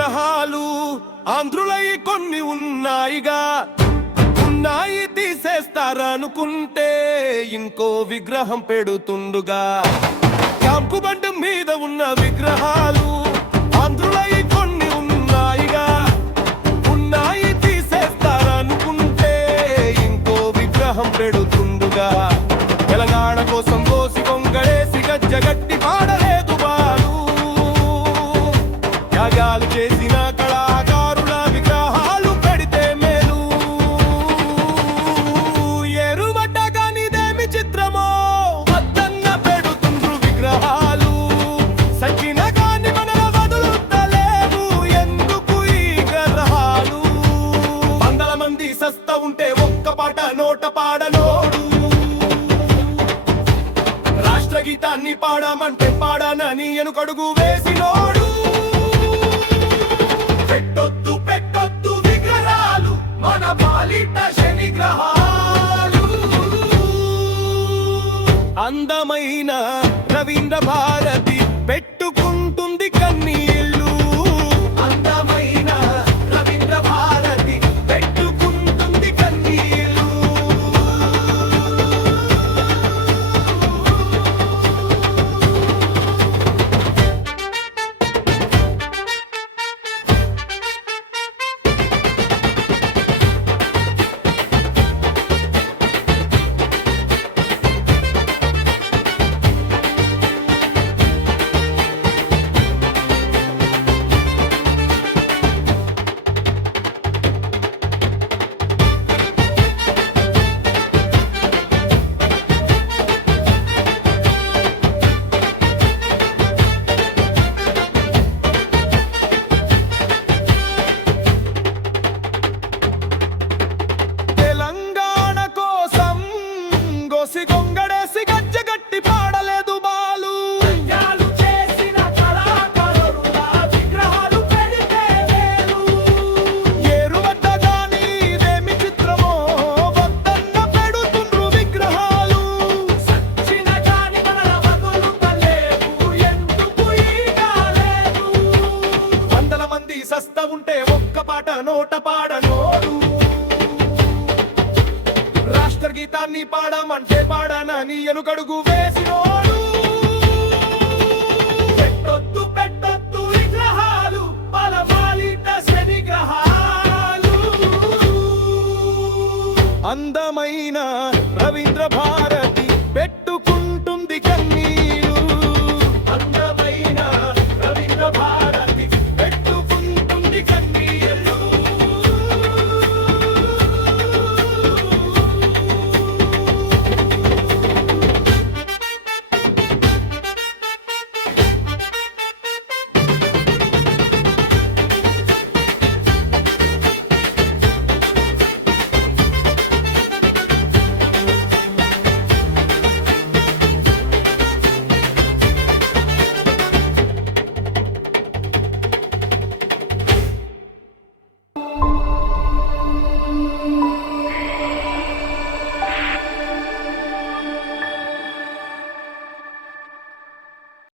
విగ్రహాలు ఆంధ్రులై కొన్ని ఉన్నాయిగా, ఉన్నాయి తీసేస్తారనుకుంటే ఇంకో విగ్రహం పెడుతుండుగా. క్యాంపు బండ మీద ఉన్న విగ్రహాలు ఆంధ్రులై కొన్ని ఉన్నాయిగా, ఉన్నాయి తీసేస్తారనుకుంటే ఇంకో విగ్రహం పెడుతుండుగా. తెలంగాణ కోసం కోసి కొంగడేసి గజ్జగట్టి పాడలేదు బాలు, త్యాగాలు చేసిన కళాకారుల విగ్రహాలు పెడితే మేలు. ఎరువట కానిదేమి చిత్రమో వద్దన్న పెడుతుండ్రు విగ్రహాలు, సచిన కాని మనల వదులుతలేవు ఎందుకు ఈ గ్రహాలు. వందల మంది సస్త ఉంటే ఒక్క పాట నోట పాడనోడు, రాష్ట్ర గీతాన్ని పాడమంటే పాడనని ఎనుకడుగు వేసినోడు. పెట్టొద్దు పెట్టొద్దు విగ్రహాలు మన పాలిట శనిగ్రహాలు. అందమైన రవీంద్ర భారతి పెట్టుకుంటుంది కన్నీళ్ళు, అందమైన రవీంద్ర భారతి పెట్టుకుంటుంది కన్నీళ్ళు. గొంగడేసి గజ్జగట్టి పాడలేదు బాలు, చేసిన కళాకారుల విగ్రహాలు పెడితే వేలు. ఏరువడ్డ గాని ఇదేమి చిత్రమో వద్దన్న పెడుతుండ్రు విగ్రహాలు, సచ్చిన గాని మనల వదులుతలేవు ఎందుకు ఈ కాలేదు. వందల మంది సస్త ఉంటే ఒక్క పాట నోట పాడనోడు, రాష్ట్ర గీతాన్ని పాడమంటే పాడనని ఎనుకడుగు వేసినో.